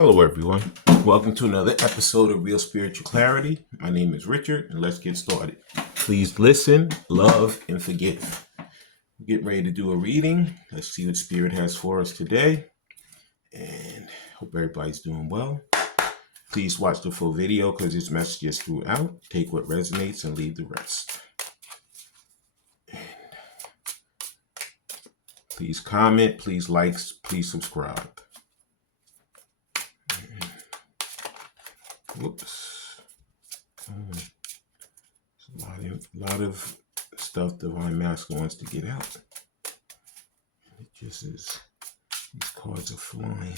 Hello, everyone. Welcome to another episode of Real Spiritual Clarity. My name is Richard, and let's get started. Please listen, love, and forgive. Get ready to do a reading. Let's see what Spirit has for us today. And hope everybody's doing well. Please watch the full video because this message is throughout. Take what resonates and leave the rest. Please comment, please like, please subscribe. Whoops. A lot of stuff Divine Master wants to get out. It just is. These cards are flying.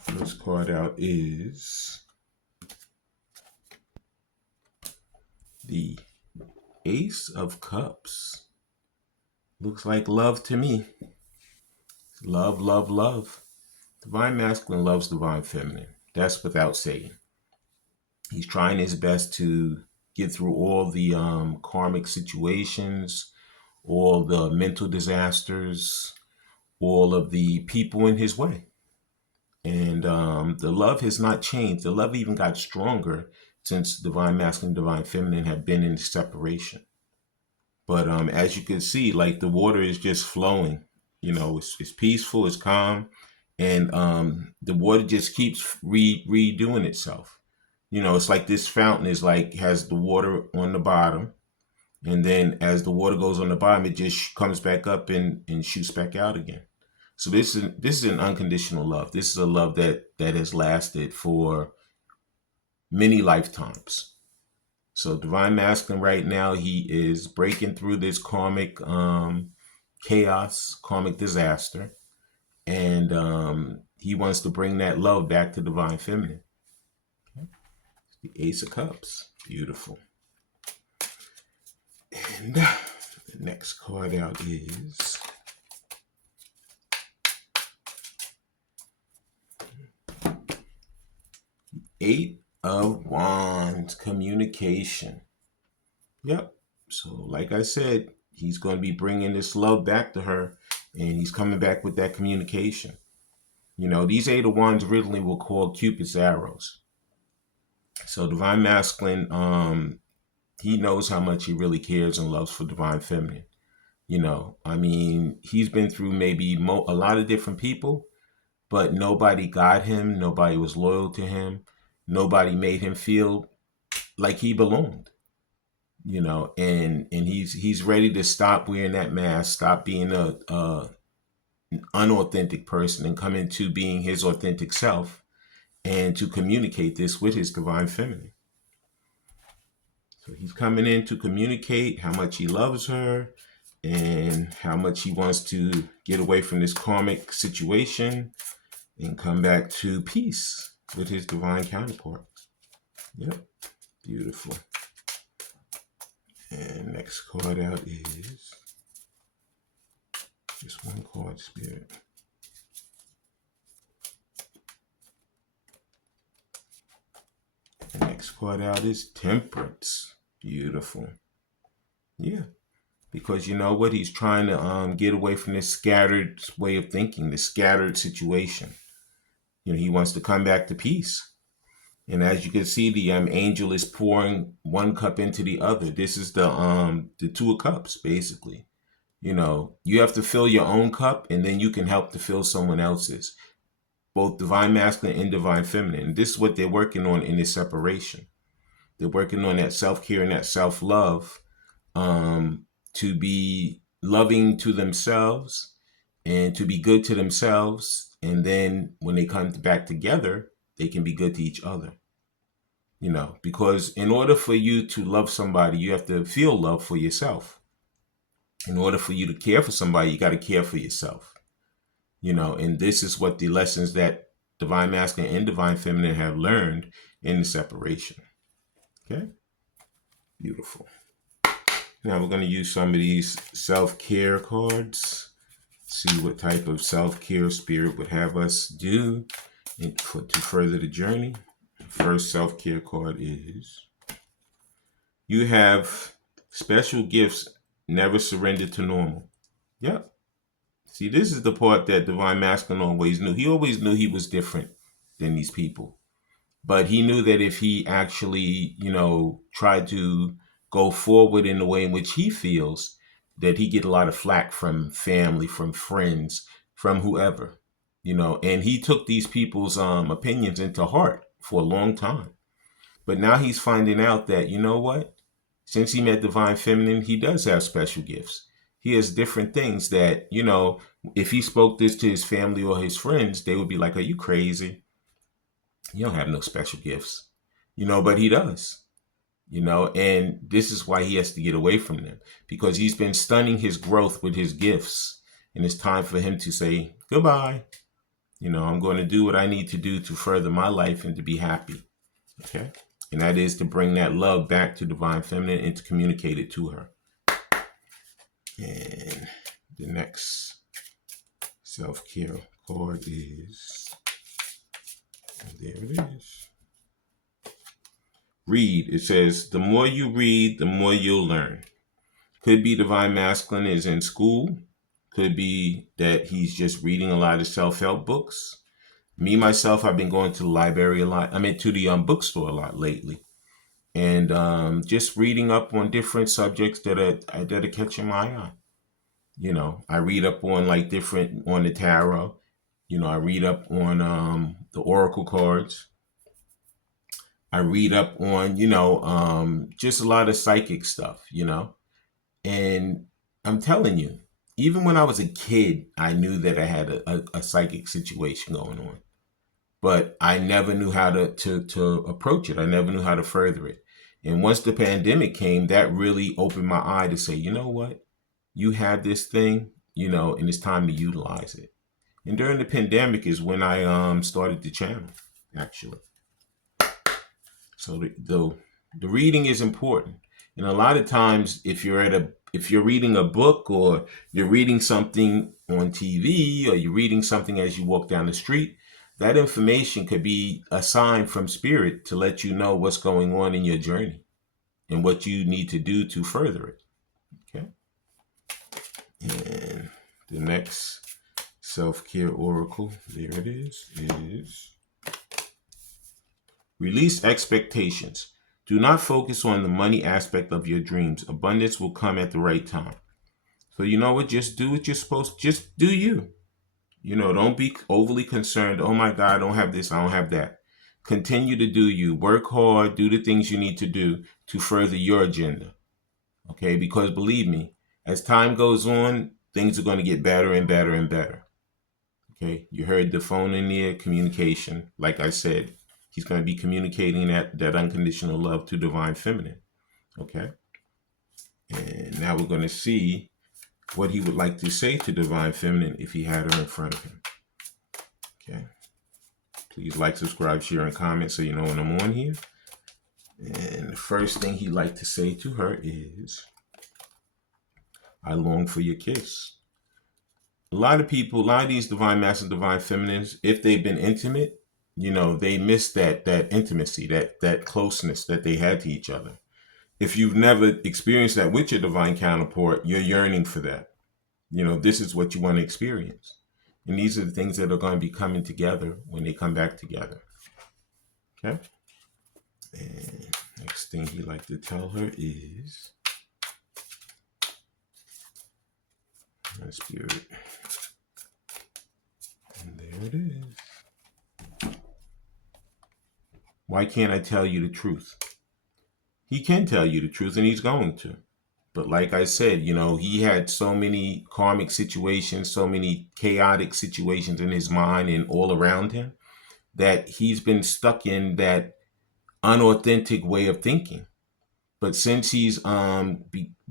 First card out is the Ace of Cups. Looks like love to me. Love, love, love. Divine Masculine loves Divine Feminine. That's without saying. He's trying his best to get through all the karmic situations, all the mental disasters, all of the people in his way. And the love has not changed. The love even got stronger since Divine Masculine, Divine Feminine have been in separation. But as you can see, like the water is just flowing. You know, it's peaceful, it's calm, and the water just keeps redoing itself. You know, it's like this fountain is like has the water on the bottom, and then as the water goes on the bottom, it just comes back up and shoots back out again. So this is an unconditional love. This is a love that has lasted for many lifetimes. So Divine Masculine right now, he is breaking through this karmic chaos, karmic disaster, and he wants to bring that love back to Divine Feminine. Okay. The Ace of Cups, beautiful. And the next card out is Eight of Wands, communication. Yep. So like I said, he's going to be bringing this love back to her, and he's coming back with that communication. You know, these Eight of Wands originally were called Cupid's arrows. So Divine Masculine, he knows how much he really cares and loves for Divine Feminine. You know, I mean, he's been through maybe a lot of different people, but nobody got him. Nobody was loyal to him. Nobody made him feel like he belonged. You know, and he's ready to stop wearing that mask, stop being an unauthentic person, and come into being his authentic self, and to communicate this with his Divine Feminine. So he's coming in to communicate how much he loves her and how much he wants to get away from this karmic situation and come back to peace with his divine counterpart. Yep, beautiful. And next card out is just one card, Spirit. The next card out is Temperance. Beautiful. Yeah. Because you know what? He's trying to get away from this scattered way of thinking, this scattered situation. You know, he wants to come back to peace. And as you can see, the angel is pouring one cup into the other. This is the Two of Cups, basically. You know, you have to fill your own cup, and then you can help to fill someone else's. Both Divine Masculine and Divine Feminine. And this is what they're working on in this separation. They're working on that self-care and that self-love, to be loving to themselves and to be good to themselves. And then when they come back together, they can be good to each other. You know, because in order for you to love somebody, you have to feel love for yourself. In order for you to care for somebody, you got to care for yourself. You know, and this is what the lessons that Divine Masculine and Divine Feminine have learned in the separation. Okay, beautiful. Now we're going to use some of these self-care cards. See what type of self-care Spirit would have us do to further the journey. First self-care card is you have special gifts, never surrender to normal. Yep. See, this is the part that Divine Masculine always knew. He always knew he was different than these people. But he knew that if he actually, tried to go forward in the way in which he feels, that he get a lot of flack from family, from friends, from whoever, and he took these people's opinions into heart for a long time. But now he's finding out that, you know what? Since he met Divine Feminine, he does have special gifts. He has different things that, if he spoke this to his family or his friends, they would be like, are you crazy? You don't have no special gifts, but he does, and this is why he has to get away from them because he's been stunning his growth with his gifts. And it's time for him to say goodbye. I'm going to do what I need to do to further my life and to be happy. Okay. And that is to bring that love back to Divine Feminine and to communicate it to her. And the next self-care card is, there it is. Read. It says, the more you read, the more you'll learn. Could be Divine Masculine is in school. Could be that he's just reading a lot of self-help books. Me, myself, I've been going to the library a lot. I'm into the bookstore a lot lately. And just reading up on different subjects that are catching my eye. I read up on on the tarot. I read up on the oracle cards. I read up on, just a lot of psychic stuff, And I'm telling you, even when I was a kid, I knew that I had a psychic situation going on. But I never knew how to approach it. I never knew how to further it. And once the pandemic came, that really opened my eye to say, you know what? You have this thing, and it's time to utilize it. And during the pandemic is when I started the channel, actually. So the reading is important. And a lot of times if you're reading a book or you're reading something on TV or you're reading something as you walk down the street, that information could be a sign from spirit to let you know what's going on in your journey and what you need to do to further it. Okay. And the next self-care oracle, there it is release expectations. Do not focus on the money aspect of your dreams. Abundance will come at the right time. So you know what? Just do what you're supposed to. Just do you. Don't be overly concerned. Oh my God, I don't have this, I don't have that. Continue to do you. Work hard, do the things you need to do to further your agenda. Okay, because believe me, as time goes on, things are going to get better and better and better. Okay, you heard the phone in there, communication. Like I said, he's going to be communicating that unconditional love to Divine Feminine. Okay, and now we're going to see what he would like to say to Divine Feminine if he had her in front of him. Okay. Please like, subscribe, share, and comment so you know when I'm on here. And the first thing he'd like to say to her is, I long for your kiss. A lot of these Divine Masculines, Divine Feminines, if they've been intimate, they miss that intimacy, that closeness that they had to each other. If you've never experienced that with your divine counterpart, you're yearning for that. This is what you want to experience. And these are the things that are going to be coming together when they come back together. Okay? And next thing he'd like to tell her is, my spirit. And there it is. Why can't I tell you the truth? He can tell you the truth, and he's going to. But like I said, he had so many karmic situations, so many chaotic situations in his mind and all around him that he's been stuck in that unauthentic way of thinking. But since he's gotten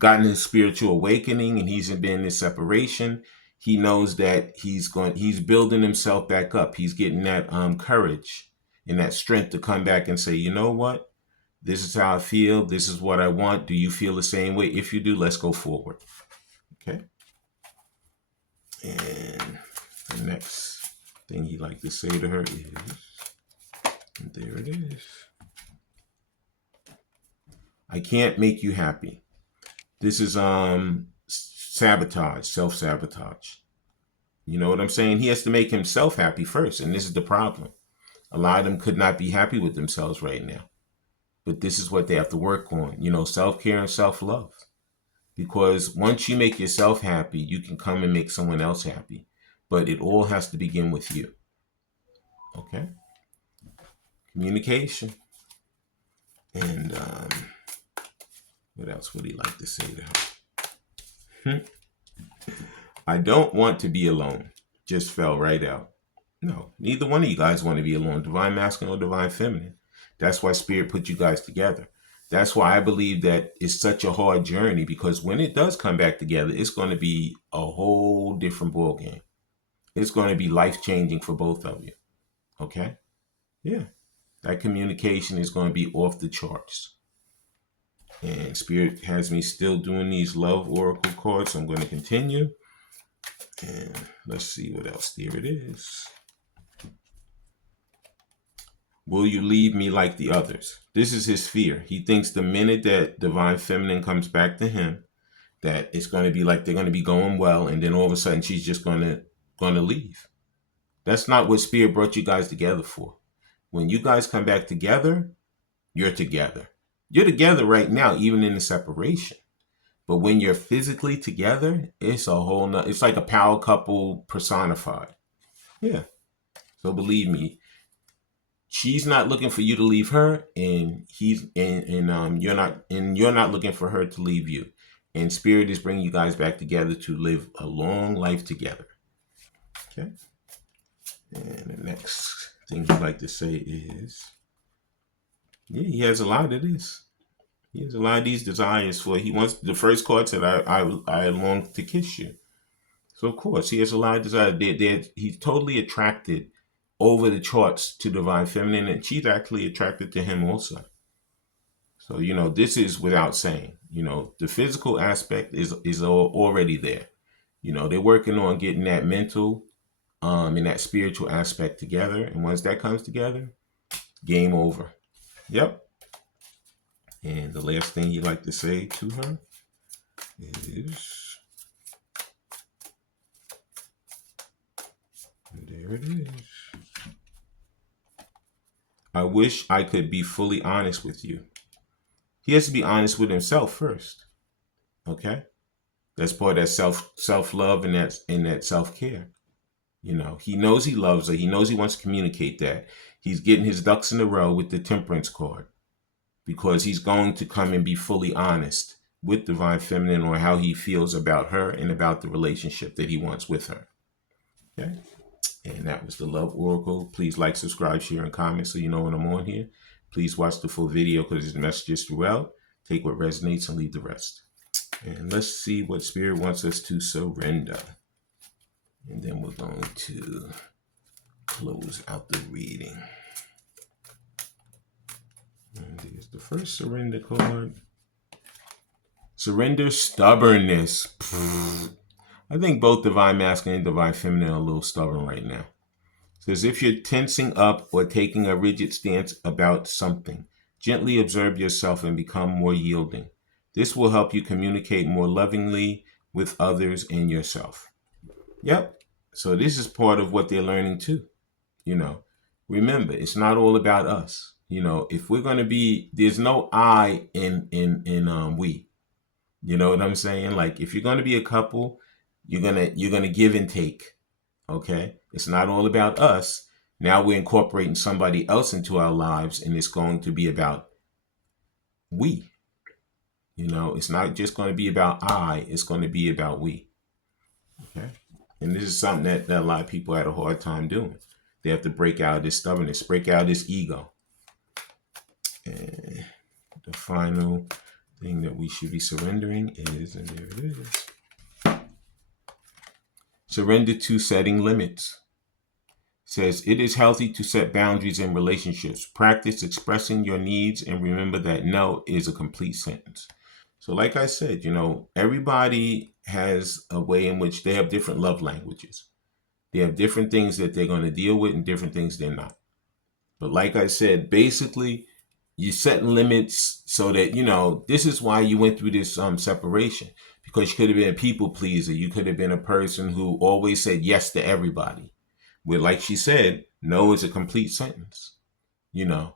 his spiritual awakening and he's been in this separation, he knows that he's building himself back up. He's getting that courage and that strength to come back and say, you know what? This is how I feel. This is what I want. Do you feel the same way? If you do, let's go forward. Okay. And the next thing he'd like to say to her is, and there it is. I can't make you happy. This is sabotage, self-sabotage. You know what I'm saying? He has to make himself happy first. And this is the problem. A lot of them could not be happy with themselves right now. But this is what they have to work on, self-care and self-love. Because once you make yourself happy, you can come and make someone else happy. But it all has to begin with you. Okay? Communication. And what else would he like to say to her? I don't want to be alone. Just fell right out. No, neither one of you guys want to be alone, divine masculine or divine feminine. That's why spirit put you guys together. That's why I believe that it's such a hard journey, because when it does come back together, it's going to be a whole different ballgame. It's going to be life-changing for both of you. Okay? Yeah. That communication is going to be off the charts. And spirit has me still doing these love oracle cards, so I'm going to continue. And let's see what else. There it is. Will you leave me like the others? This is his fear. He thinks the minute that divine feminine comes back to him, that it's going to be like they're going to be going well, and then all of a sudden she's just going to leave. That's not what spirit brought you guys together for. When you guys come back together, you're together. You're together right now, even in the separation. But when you're physically together, it's a whole nother, it's like a power couple personified. Yeah. So believe me, she's not looking for you to leave her, and you're not looking for her to leave you. And spirit is bringing you guys back together to live a long life together. Okay. And the next thing he'd like to say is, yeah, he has a lot of this. He has a lot of these desires for. He wants, the first card said, I long to kiss you. So of course he has a lot of desire. He's totally attracted over the charts to divine feminine, and she's actually attracted to him also. So this is without saying. The physical aspect is already there. They're working on getting that mental and that spiritual aspect together, and once that comes together, game over. Yep. And the last thing you'd like to say to her is, there it is. I wish I could be fully honest with you. He has to be honest with himself first. Okay? That's part of that self-love and that self-care. He knows he loves her. He knows he wants to communicate that. He's getting his ducks in a row with the Temperance card, because he's going to come and be fully honest with divine feminine on how he feels about her and about the relationship that he wants with her. Okay? And that was the Love Oracle. Please like, subscribe, share, and comment so you know when I'm on here. Please watch the full video because there's messages throughout. Take what resonates and leave the rest. And let's see what Spirit wants us to surrender. And then we're going to close out the reading. And here's the first surrender card. Surrender stubbornness. I think both divine masculine and divine feminine are a little stubborn right now. It says, if you're tensing up or taking a rigid stance about something, gently observe yourself and become more yielding. This will help you communicate more lovingly with others and yourself. Yep. So this is part of what they're learning too. Remember, it's not all about us. If we're going to be, there's no I in we. You know what I'm saying? Like, if you're going to be a couple, you're going to give and take. Okay? It's not all about us. Now we're incorporating somebody else into our lives, and it's going to be about we. It's not just going to be about I, it's going to be about we. Okay? And this is something that a lot of people had a hard time doing. They have to break out of this stubbornness, break out of this ego. And the final thing that we should be surrendering is, and there it is. Surrender to setting limits. It says, it is healthy to set boundaries in relationships. Practice expressing your needs and remember that no is a complete sentence. So like I said, everybody has a way in which they have different love languages. They have different things that they're going to deal with and different things they're not. But like I said, basically, you set limits so that, this is why you went through this separation. Because you could have been a people pleaser. You could have been a person who always said yes to everybody. Where, like she said, no is a complete sentence. You know,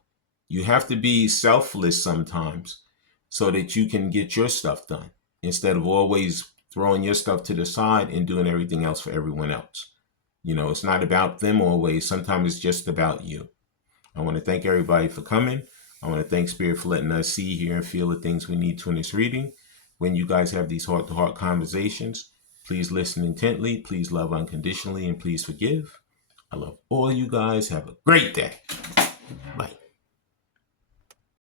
you have to be selfless sometimes so that you can get your stuff done instead of always throwing your stuff to the side and doing everything else for everyone else. You know, it's not about them always. Sometimes it's just about you. I want to thank everybody for coming. I want to thank Spirit for letting us see, hear, and feel the things we need to in this reading. When you guys have these heart-to-heart conversations, please listen intently, please love unconditionally, and please forgive. I love all you guys. Have a great day. Bye.